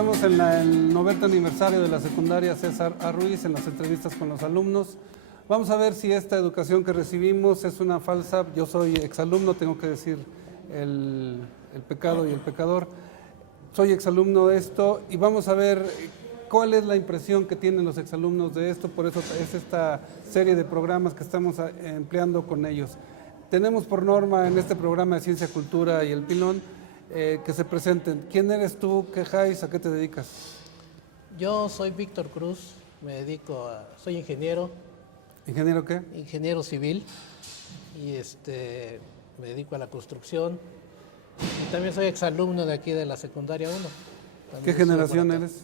estamos en el 90 aniversario de la secundaria César A. Ruiz, en las entrevistas con los alumnos. Vamos a ver si esta educación que recibimos es una falsa. Yo soy exalumno, tengo que decir el pecado y el pecador. Soy exalumno de esto y vamos a ver cuál es la impresión que tienen los exalumnos de esto. Por eso es esta serie de programas que estamos empleando con ellos. Tenemos por norma en este programa de Ciencia, Cultura y El Pilón que se presenten. ¿Quién eres tú? ¿Qué haces? ¿A qué te dedicas? Yo soy Víctor Cruz, soy ingeniero. ¿Ingeniero qué? Ingeniero civil y me dedico a la construcción. Y también soy exalumno de aquí de la secundaria 1. ¿Qué generación eres?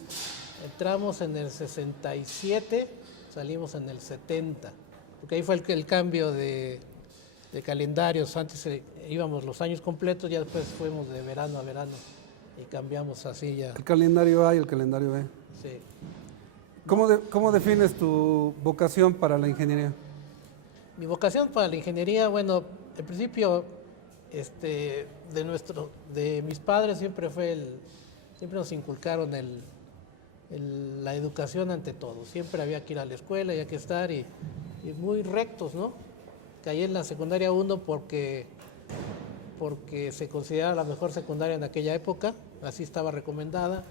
Entramos en el 67, salimos en el 70, porque ahí fue el cambio de calendarios. Antes íbamos los años completos, ya después fuimos de verano a verano y cambiamos así ya. El calendario A y el calendario B. Sí. ¿Cómo defines tu vocación para la ingeniería? Mi vocación para la ingeniería, bueno, en principio de mis padres siempre nos inculcaron la educación ante todo. Siempre había que ir a la escuela, había que estar y muy rectos, ¿no? Caí en la secundaria 1 porque se consideraba la mejor secundaria en aquella época, así estaba recomendada,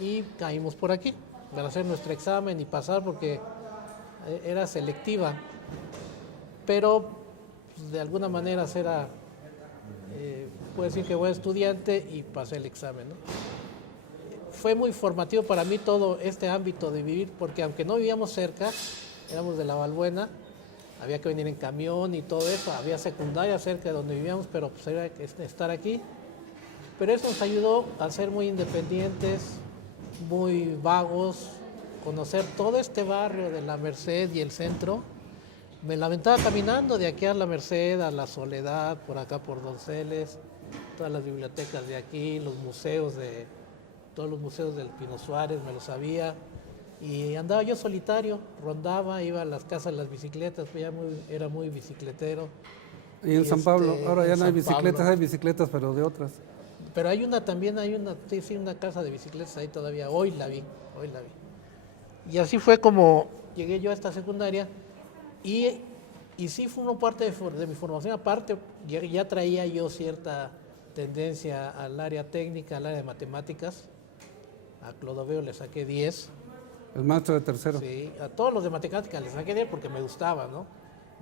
y caímos por aquí para hacer nuestro examen y pasar porque era selectiva, pero pues, de alguna manera puedo decir que buen estudiante y pasé el examen, ¿no? Fue muy formativo para mí todo este ámbito de vivir, porque aunque no vivíamos cerca, éramos de La Balbuena, había que venir en camión y todo eso, había secundaria cerca de donde vivíamos, pero pues había que estar aquí. Pero eso nos ayudó a ser muy independientes, muy vagos, conocer todo este barrio de La Merced y el centro. Me la aventaba caminando de aquí a La Merced, a La Soledad, por acá por Donceles, todas las bibliotecas de aquí, todos los museos del Pino Suárez, me lo sabía. Y andaba yo solitario, rondaba, iba a las casas de las bicicletas, pues era muy bicicletero. Y en San Pablo, ahora ya no hay bicicletas, hay bicicletas, pero de otras. Pero hay una casa de bicicletas ahí todavía, hoy la vi. Y así fue como llegué yo a esta secundaria y sí fue una parte de mi formación. Aparte, ya traía yo cierta tendencia al área técnica, al área de matemáticas. A Clodoveo le saqué 10. El maestro de tercero. Sí, a todos los de matemáticas les saqué 10 porque me gustaba, ¿no?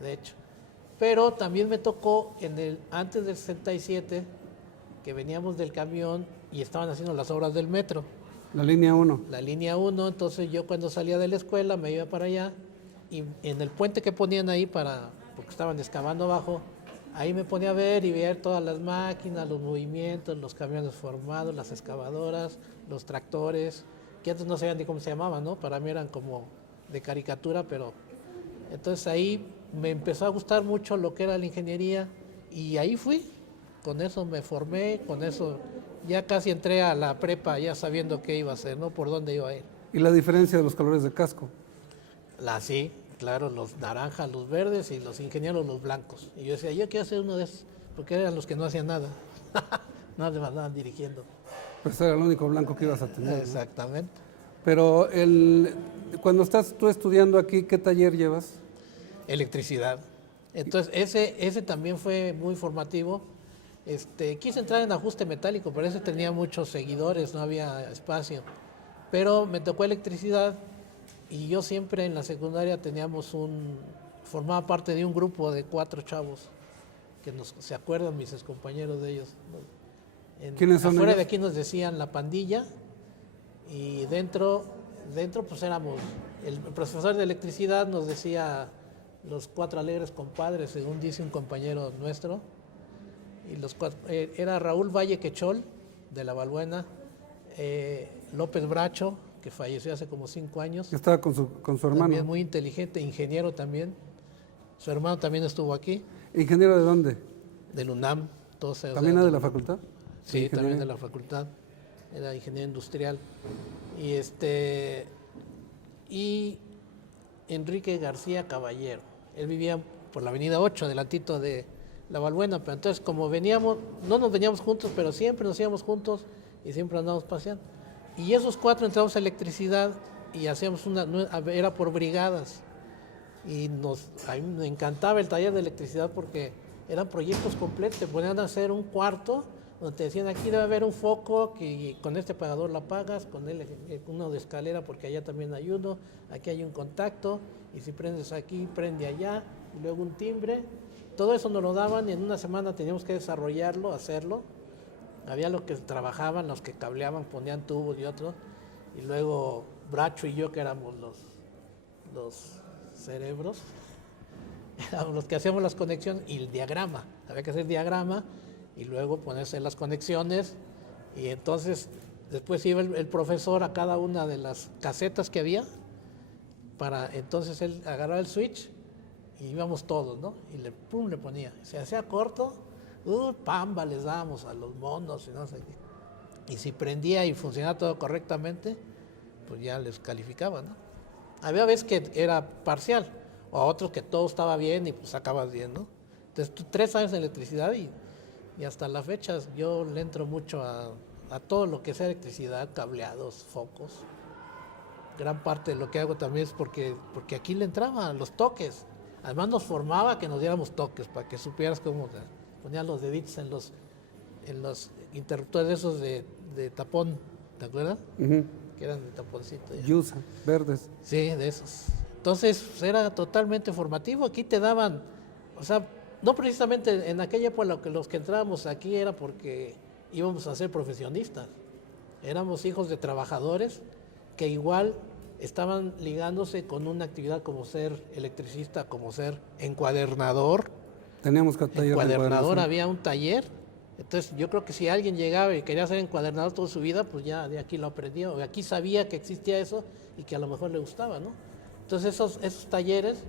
De hecho. Pero también me tocó antes del 67, que veníamos del camión y estaban haciendo las obras del metro. La línea 1. La línea 1, entonces yo cuando salía de la escuela me iba para allá y en el puente que ponían ahí porque estaban excavando abajo, ahí me ponía a ver y ver todas las máquinas, los movimientos, los camiones formados, las excavadoras, los tractores, que antes no sabían ni cómo se llamaban, ¿no? Para mí eran como de caricatura, pero entonces ahí me empezó a gustar mucho lo que era la ingeniería y ahí fui, con eso me formé, con eso ya casi entré a la prepa ya sabiendo qué iba a hacer, ¿no? Por dónde iba a ir. ¿Y la diferencia de los colores de casco? Sí, claro, los naranjas, los verdes y los ingenieros los blancos. Y yo decía, yo quiero hacer uno de esos, porque eran los que no hacían nada, no me andaban dirigiendo. Pues era el único blanco que ibas a tener, ¿no? Exactamente. Pero cuando estás tú estudiando aquí, ¿qué taller llevas? Electricidad. Entonces, ese también fue muy formativo. Quise entrar en ajuste metálico, pero ese tenía muchos seguidores, no había espacio. Pero me tocó electricidad y yo siempre en la secundaria formaba parte de un grupo de 4 chavos que se acuerdan mis excompañeros de ellos. ¿Quiénes son afuera ellos? De aquí nos decían la pandilla y dentro pues éramos, el profesor de electricidad nos decía los 4 alegres compadres, según dice un compañero nuestro, y los 4, era Raúl Valle Quechol, de La Balbuena, López Bracho, que falleció hace como 5 años. Estaba con su hermano. También muy inteligente, ingeniero también. Su hermano también estuvo aquí. ¿Ingeniero de dónde? Del UNAM. ¿También era de la facultad? Sí, también de la facultad. Era ingeniero industrial. Y Enrique García Caballero. Él vivía por la avenida 8, delantito de La Balbuena. Pero entonces, como no nos veníamos juntos, pero siempre nos íbamos juntos y siempre andábamos paseando. Y esos 4 entramos a electricidad y hacíamos era por brigadas. Y a mí me encantaba el taller de electricidad porque eran proyectos completos. Te ponían a hacer un cuarto donde te decían, aquí debe haber un foco, que con este apagador la apagas, con uno de escalera porque allá también hay uno, aquí hay un contacto, y si prendes aquí, prende allá, y luego un timbre. Todo eso nos lo daban y en una semana teníamos que desarrollarlo, hacerlo. Había los que trabajaban, los que cableaban, ponían tubos y otros, y luego Bracho y yo, que éramos los cerebros, éramos los que hacíamos las conexiones y el diagrama. Había que hacer diagrama y luego ponerse las conexiones, y entonces después iba el profesor a cada una de las casetas que había, para entonces él agarraba el switch y íbamos todos, ¿no? Y le ponía. Se hacía corto, pamba les dábamos a los monos y no sé qué. Y si prendía y funcionaba todo correctamente, pues ya les calificaba, ¿no? Había veces que era parcial, o a otros que todo estaba bien y pues sacabas bien, ¿no? Entonces 3 años de electricidad y hasta la fecha yo le entro mucho a todo lo que sea electricidad, cableados, focos. Gran parte de lo que hago también es porque aquí le entraban los toques. Además nos formaba que nos diéramos toques para que supieras cómo ponían los deditos en los interruptores esos de tapón, ¿te acuerdas? Uh-huh. Que eran de taponcito. Yusa, verdes. Sí, de esos. Entonces pues, era totalmente formativo. Aquí te daban, o sea, no precisamente en aquella época los que entrábamos aquí era porque íbamos a ser profesionistas. Éramos hijos de trabajadores que igual estaban ligándose con una actividad como ser electricista, como ser encuadernador. Teníamos que taller encuadernador, había un taller. Entonces yo creo que si alguien llegaba y quería ser encuadernador toda su vida, pues ya de aquí lo aprendió, o de aquí sabía que existía eso y que a lo mejor le gustaba, ¿no? Entonces esos talleres,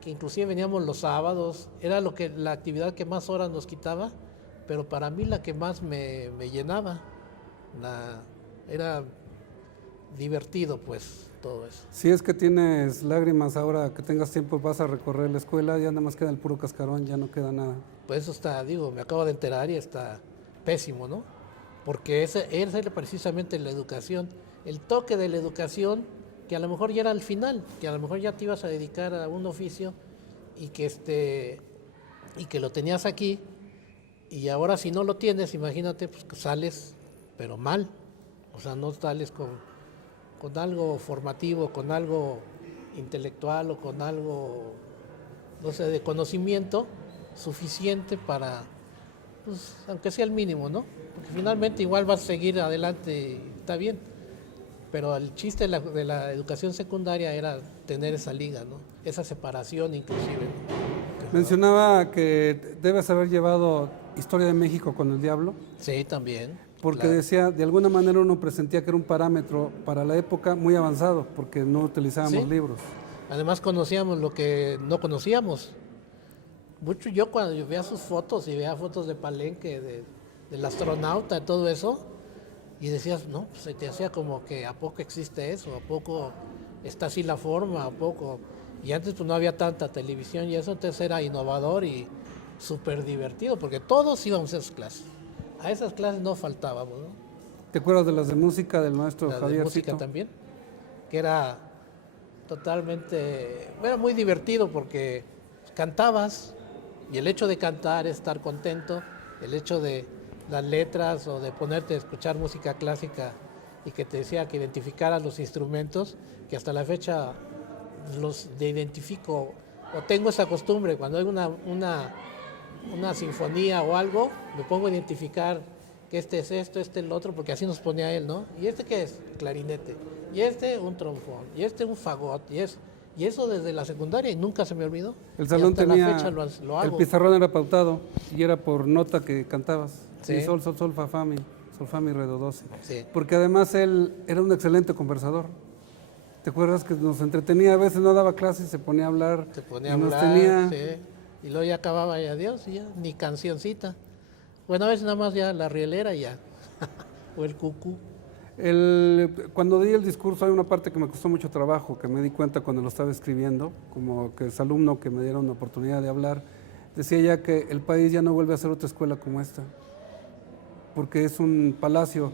que inclusive veníamos los sábados, era la actividad que más horas nos quitaba, pero para mí la que más me llenaba. Era divertido, pues, todo eso. Si es que tienes lágrimas ahora que tengas tiempo, vas a recorrer la escuela, ya nada más queda el puro cascarón, ya no queda nada. Pues eso está, me acabo de enterar y está pésimo, ¿no? Porque esa es precisamente la educación, el toque de la educación, que a lo mejor ya era al final, que a lo mejor ya te ibas a dedicar a un oficio y que lo tenías aquí, y ahora si no lo tienes, imagínate, pues que sales, pero mal, o sea, no sales con algo formativo, con algo intelectual o con algo, no sé, de conocimiento suficiente para, pues, aunque sea el mínimo, ¿no? Porque finalmente igual vas a seguir adelante y está bien, pero el chiste de la educación secundaria era tener esa liga, ¿no? Esa separación inclusive, ¿no? Mencionaba que debes haber llevado Historia de México con el Diablo. Sí, también. Porque claro. decía, de alguna manera uno presentía que era un parámetro para la época muy avanzado, porque no utilizábamos ¿Sí? libros. Además conocíamos lo que no conocíamos. Mucho yo cuando yo veía sus fotos y veía fotos de Palenque, del astronauta, todo eso, y decías, no, pues se te hacía como que ¿a poco existe eso? ¿A poco está así la forma? ¿A poco? Y antes pues no había tanta televisión y eso, entonces era innovador y súper divertido, porque todos íbamos a esas clases. A esas clases no faltábamos, ¿no? ¿Te acuerdas de las de música del maestro Javier? De música también, que era totalmente, era muy divertido porque cantabas, y el hecho de cantar es estar contento, el hecho de las letras o de ponerte a escuchar música clásica y que te decía que identificaras los instrumentos, que hasta la fecha los identifico, o tengo esa costumbre, cuando hay una sinfonía o algo, me pongo a identificar que este es esto, este es el otro, porque así nos ponía él, ¿no? ¿Y este qué es? Clarinete. Y este un trombón. Y este un fagot. Y eso desde la secundaria y nunca se me olvidó. El salón tenía, la fecha lo hago. el pizarrón era pautado y era por nota que cantabas. Sí. Sol, sol, sol, fa, mi, sol, fa, mi, re, do, do, si. Sí. Porque además él era un excelente conversador. ¿Te acuerdas que nos entretenía? A veces no daba clases y se ponía a hablar. Se ponía a Nos hablar, tenía... sí. Y luego ya acababa y adiós, y ya, ni cancioncita. Bueno, a veces nada más ya la rielera y ya. O el cucú. Cuando di el discurso hay una parte que me costó mucho trabajo, que me di cuenta cuando lo estaba escribiendo, como que es alumno que me dieron una oportunidad de hablar, decía ya que el país ya no vuelve a ser otra escuela como esta, porque es un palacio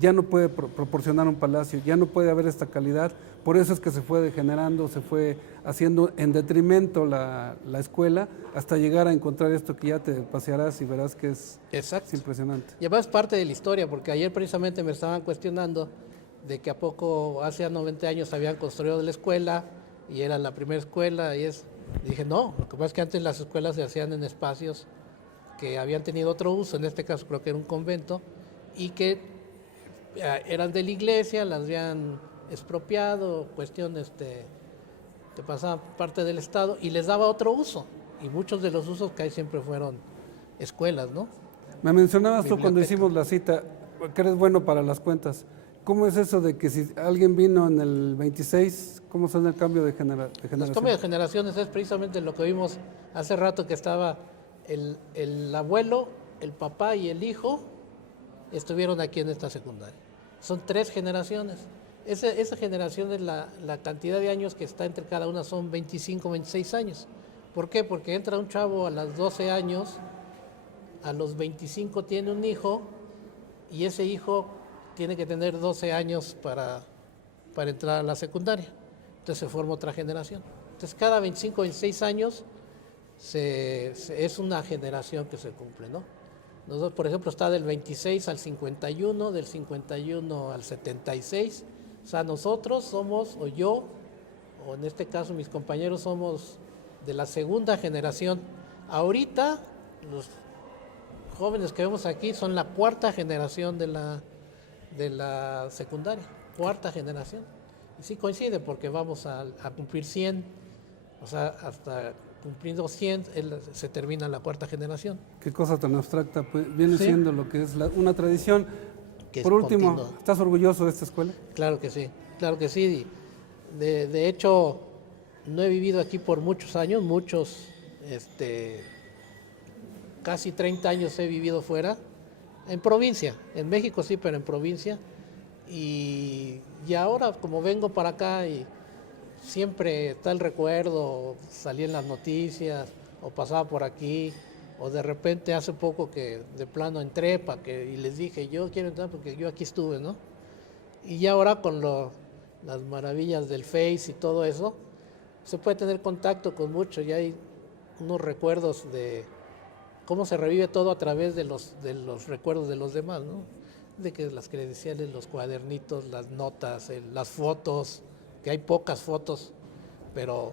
ya no puede proporcionar un palacio, ya no puede haber esta calidad, por eso es que se fue degenerando, se fue haciendo en detrimento la escuela, hasta llegar a encontrar esto que ya te pasearás y verás que es impresionante. Y además es parte de la historia, porque ayer precisamente me estaban cuestionando de que a poco, hace 90 años habían construido la escuela, y era la primera escuela, y dije, no, lo que pasa es que antes las escuelas se hacían en espacios que habían tenido otro uso, en este caso creo que era un convento, y que eran de la iglesia, las habían expropiado, cuestiones te pasaban parte del Estado y les daba otro uso, y muchos de los usos que hay siempre fueron escuelas, ¿no? Me mencionabas tú cuando hicimos la cita, que eres bueno para las cuentas. ¿Cómo es eso de que si alguien vino en el 26, cómo son el cambio de generación? Los cambios de generaciones es precisamente lo que vimos hace rato, que estaba el abuelo, el papá y el hijo estuvieron aquí en esta secundaria. Son 3 generaciones. Esa generación es la cantidad de años que está entre cada una, son 25, 26 años. ¿Por qué? Porque entra un chavo a los 12 años, a los 25 tiene un hijo, y ese hijo tiene que tener 12 años para entrar a la secundaria. Entonces se forma otra generación. Entonces cada 25, 26 años es una generación que se cumple, ¿no? Nosotros, por ejemplo, está del 26 al 51, del 51 al 76. O sea, nosotros somos, o yo, o en este caso mis compañeros, somos de la segunda generación. Ahorita los jóvenes que vemos aquí son la 4ª generación de la secundaria, 4ª generación. Y sí coincide porque vamos a cumplir 100, o sea, hasta cumpliendo 100 se termina la 4ª generación. Qué cosa tan abstracta, pues viene Sí. siendo lo que es una tradición. Que Por último, continua. ¿estás orgulloso de esta escuela? Claro que sí, claro que sí. De hecho, no he vivido aquí por muchos años, casi 30 años he vivido fuera, en provincia, en México sí, pero en provincia. Y ahora, como vengo para acá, y siempre está el recuerdo, salí en las noticias, o pasaba por aquí, o de repente hace poco que de plano entré y les dije, yo quiero entrar porque yo aquí estuve, ¿no? Y ya ahora con las maravillas del Face y todo eso, se puede tener contacto con muchos, ya hay unos recuerdos de cómo se revive todo a través de los recuerdos de los demás, ¿no? De que las credenciales, los cuadernitos, las notas, las fotos, que hay pocas fotos, pero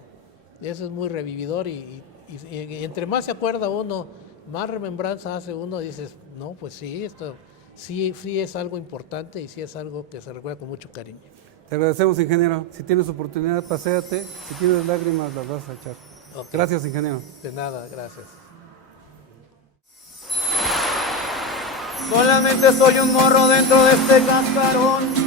eso es muy revividor, y entre más se acuerda uno, más remembranza hace uno, dices, no, pues sí, esto sí es algo importante, y sí es algo que se recuerda con mucho cariño. Te agradecemos, ingeniero. Si tienes oportunidad, paséate. Si tienes lágrimas, las vas a echar. Okay. Gracias, ingeniero. De nada, gracias. Solamente soy un morro dentro de este cascarón.